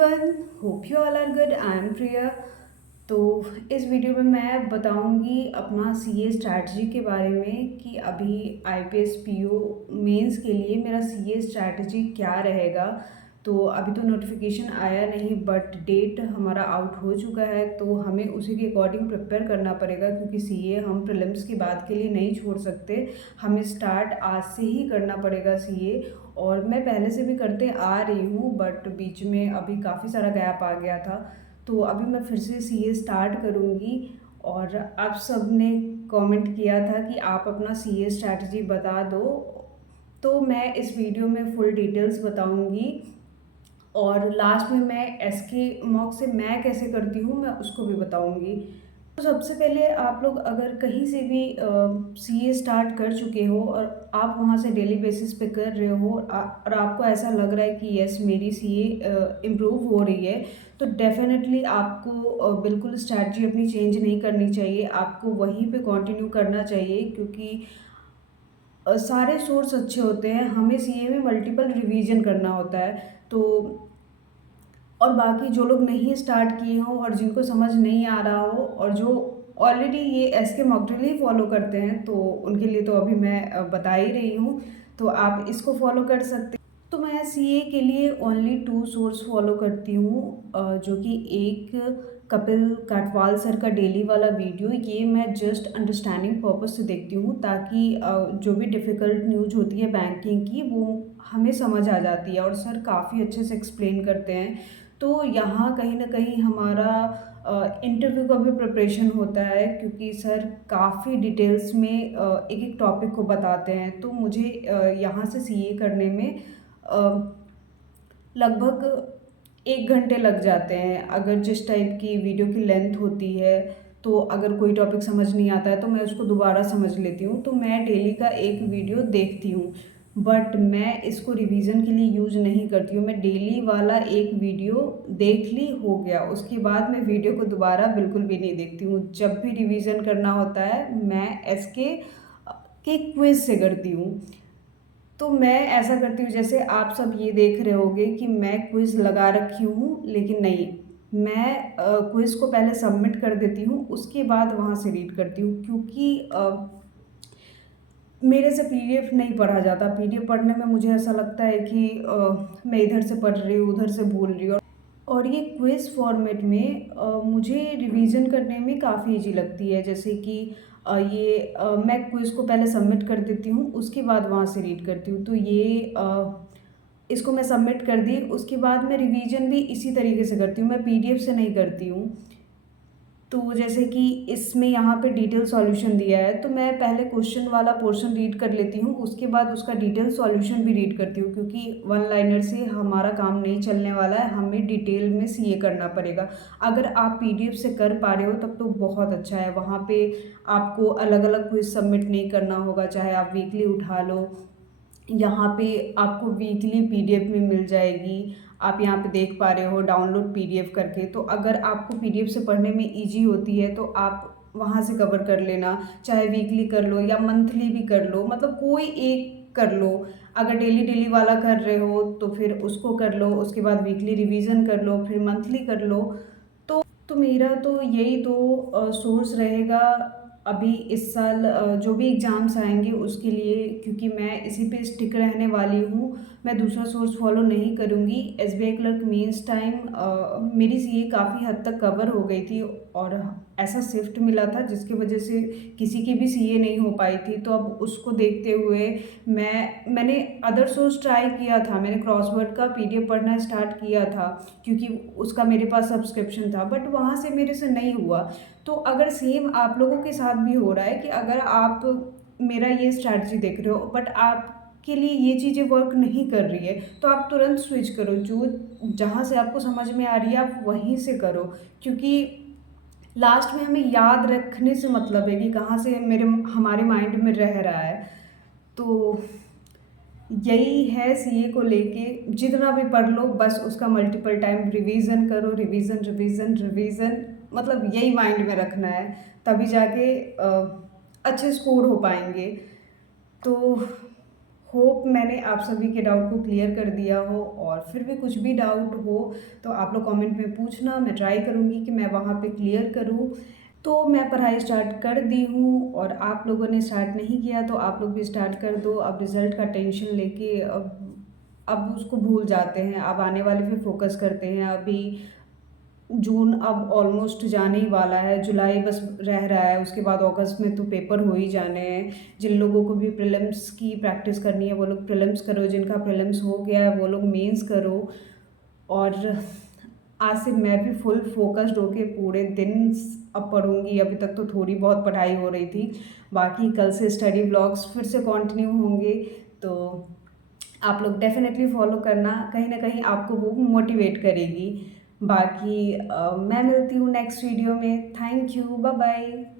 Everyone, hope you all are good. I am Priya. तो इस video में मैं बताऊंगी अपना सीए स्ट्रैटेजी के बारे में कि अभी आईपीएस पीओ मेंस के लिए मेरा सीए स्ट्रैटेजी क्या रहेगा। तो अभी तो नोटिफिकेशन आया नहीं, बट डेट हमारा आउट हो चुका है, तो हमें उसी के अकॉर्डिंग प्रिपेयर करना पड़ेगा क्योंकि सीए हम प्रीलिम्स की बात के लिए नहीं छोड़ सकते। हमें स्टार्ट आज से ही करना पड़ेगा सीए। और मैं पहले से भी करते आ रही हूँ, बट बीच में अभी काफ़ी सारा गैप आ गया था। तो अभी मैं फिर से सीए स्टार्ट करूँगी। और आप सब ने कमेंट किया था कि आप अपना सीए स्ट्रैटेजी बता दो, तो मैं इस वीडियो में फुल डिटेल्स बताऊँगी। और लास्ट में मैं एसके मॉक से मैं कैसे करती हूँ मैं उसको भी बताऊँगी। तो सबसे पहले आप लोग अगर कहीं से भी सीए स्टार्ट कर चुके हो और आप वहाँ से डेली बेसिस पे कर रहे हो और आपको ऐसा लग रहा है कि यस मेरी सीए इम्प्रूव हो रही है, तो डेफिनेटली आपको बिल्कुल स्ट्रैटेजी अपनी चेंज नहीं करनी चाहिए। आपको वहीं पे कंटिन्यू करना चाहिए क्योंकि सारे सोर्स अच्छे होते हैं। हमें सीए में मल्टीपल रिवीजन करना होता है। तो और बाकी जो लोग नहीं स्टार्ट किए हों और जिनको समझ नहीं आ रहा हो और जो ऑलरेडी ये एसके मॉक ड्रिल ही फॉलो करते हैं, तो उनके लिए तो अभी मैं बता ही रही हूँ। तो आप इसको फॉलो कर सकते हैं। तो मैं सीए के लिए ओनली टू सोर्स फॉलो करती हूँ, जो कि एक कपिल काटवाल सर का डेली वाला वीडियो, ये मैं जस्ट अंडरस्टैंडिंग पर्पस से देखती हूँ ताकि जो भी डिफ़िकल्ट न्यूज़ होती है बैंकिंग की वो हमें समझ आ जाती है और सर काफ़ी अच्छे से एक्सप्लेन करते हैं। तो यहाँ कहीं न कहीं हमारा इंटरव्यू का भी प्रिपरेशन होता है क्योंकि सर काफ़ी डिटेल्स में एक-एक टॉपिक को बताते हैं। तो मुझे यहाँ से सीए करने में लगभग 1 घंटे लग जाते हैं। अगर जिस टाइप की वीडियो की लेंथ होती है, तो अगर कोई टॉपिक समझ नहीं आता है तो मैं उसको दोबारा समझ लेती हूँ। तो मैं डेली का एक वीडियो देखती हूँ, बट मैं इसको रिवीजन के लिए यूज़ नहीं करती हूँ। मैं डेली वाला एक वीडियो देख ली, हो गया, उसके बाद मैं वीडियो को दोबारा बिल्कुल भी नहीं देखती हूँ। जब भी रिवीजन करना होता है मैं एसके के क्विज़ से करती हूँ। तो मैं ऐसा करती हूँ, जैसे आप सब ये देख रहे होंगे कि मैं क्विज़ लगा रखी हूँ, लेकिन नहीं, मैं क्विज़ को पहले सबमिट कर देती हूँ, उसके बाद वहाँ से रीड करती हूँ क्योंकि मेरे से पीडीएफ नहीं पढ़ा जाता। पीडीएफ पढ़ने में मुझे ऐसा लगता है कि मैं इधर से पढ़ रही हूँ, उधर से भूल रही हूँ। और ये क्विज़ फॉर्मेट में मुझे रिवीजन करने में काफ़ी ईज़ी लगती है। जैसे कि मैं क्विज़ को पहले सबमिट कर देती हूँ, उसके बाद वहाँ से रीड करती हूँ। तो इसको मैं सबमिट कर दी, उसके बाद मैं रिवीजन भी इसी तरीके से करती हूँ, मैं पीडीएफ से नहीं करती हूँ। तो जैसे कि इसमें यहाँ पे डिटेल सॉल्यूशन दिया है, तो मैं पहले क्वेश्चन वाला पोर्शन रीड कर लेती हूँ, उसके बाद उसका डिटेल सॉल्यूशन भी रीड करती हूँ क्योंकि वन लाइनर से हमारा काम नहीं चलने वाला है, हमें डिटेल में सीए करना पड़ेगा। अगर आप पीडीएफ से कर पा रहे हो तब तो बहुत अच्छा है। वहाँ पे आपको अलग-अलग क्विज़ सबमिट नहीं करना होगा, चाहे आप वीकली उठा लो। यहाँ पे आपको वीकली पीडीएफ में मिल जाएगी। आप यहाँ पे देख पा रहे हो डाउनलोड पीडीएफ करके। तो अगर आपको पीडीएफ से पढ़ने में ईज़ी होती है तो आप वहाँ से कवर कर लेना। चाहे वीकली कर लो या मंथली भी कर लो, मतलब कोई एक कर लो। अगर डेली वाला कर रहे हो तो फिर उसको कर लो, उसके बाद वीकली रिवीजन कर लो, फिर मंथली कर लो। तो मेरा तो यही दो सोर्स रहेगा अभी इस साल, जो भी एग्ज़ाम्स आएँगे उसके लिए, क्योंकि मैं इसी पे स्टिक रहने वाली हूँ। मैं दूसरा सोर्स फ़ॉलो नहीं करूँगी। एसबीआई क्लर्क मेंस टाइम मेरी सीए काफ़ी हद तक कवर हो गई थी और ऐसा शिफ्ट मिला था जिसकी वजह से किसी की भी सीए नहीं हो पाई थी। तो अब उसको देखते हुए मैंने अदर सोर्स ट्राई किया था। मैंने क्रॉसवर्ड का पीडीएफ पढ़ना स्टार्ट किया था क्योंकि उसका मेरे पास सब्सक्रिप्शन था, बट वहाँ से मेरे से नहीं हुआ। तो अगर सेम आप लोगों के साथ भी हो रहा है कि अगर आप मेरा ये स्ट्रैटेजी देख रहे हो बट आपके लिए ये चीज़ें वर्क नहीं कर रही है, तो आप तुरंत स्विच करो। जो जहाँ से आपको समझ में आ रही है आप वहीं से करो, क्योंकि लास्ट में हमें याद रखने से मतलब है कि कहाँ से हमारे माइंड में रह रहा है। तो यही है सीए को लेके, जितना भी पढ़ लो बस उसका मल्टीपल टाइम रिवीजन करो, रिवीजन रिवीजन रिवीजन, मतलब यही माइंड में रखना है, तभी जाके अच्छे स्कोर हो पाएंगे। तो होप मैंने आप सभी के डाउट को क्लियर कर दिया हो, और फिर भी कुछ भी डाउट हो तो आप लोग कमेंट में पूछना, मैं ट्राई करूँगी कि मैं वहाँ पे क्लियर करूँ। तो मैं पढ़ाई स्टार्ट कर दी हूँ, और आप लोगों ने स्टार्ट नहीं किया तो आप लोग भी स्टार्ट कर दो। अब रिज़ल्ट का टेंशन लेके अब उसको भूल जाते हैं, अब आने वाले पे फ़ोकस करते हैं। अभी जून अब ऑलमोस्ट जाने ही वाला है, जुलाई बस रह रहा है, उसके बाद अगस्त में तो पेपर हो ही जाने हैं। जिन लोगों को भी प्रीलिम्स की प्रैक्टिस करनी है वो लोग प्रीलिम्स करो, जिनका प्रीलिम्स हो गया है वो लोग मेंस करो। और आज से मैं भी फुल फोकस्ड होके पूरे दिन अब पढ़ूँगी। अभी तक तो थोड़ी बहुत पढ़ाई हो रही थी, बाकी कल से स्टडी व्लॉग्स फिर से कंटिन्यू होंगे, तो आप लोग डेफ़िनेटली फ़ॉलो करना, कहीं न कहीं आपको वो मोटिवेट करेगी। बाकी मैं मिलती हूँ नेक्स्ट वीडियो में। Thank you, bye bye.